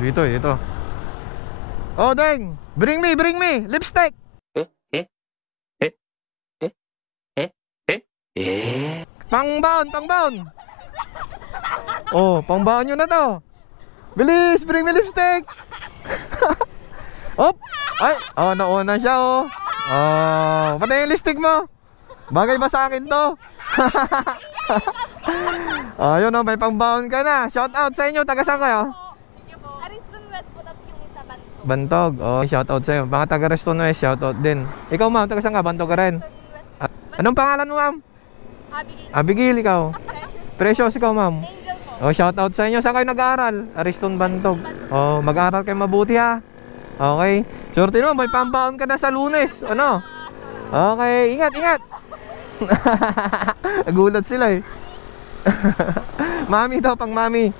Dito, dito. Oh, Deng! Bring me! Lipstick! Pangbaon! Oh, pangbaon nyo na to. Bilis! Bring me lipstick! Op! Ay! Oh, nauna siya, oh. Oh, patay yung lipstick mo. Bagay ba sa akin to? Oh, yun, oh, may pangbaon ka na. Shout out sa inyo, taga saan kayo? Ariston West po, tapos yung isa Bantog. Bantog. Oh, shout out sa iyo. Mga taga Reston West, shout out din. Ikaw, ma'am, taga saan ka? Bantog ka rin. Anong pangalan mo, ma'am? Abigail. Abigail, ikaw. Precious, ikaw, ma'am. Angel po. Oh, shout out sa inyo. Saan kayo nag-aaral? Ariston Bantog. Oh, mag-aaral kayo mabuti, ha. Okay. Sorte mo, may pambaon ka na sa Lunes. Ano? Okay, ingat. Gulat sila eh. Mami daw, pang mami.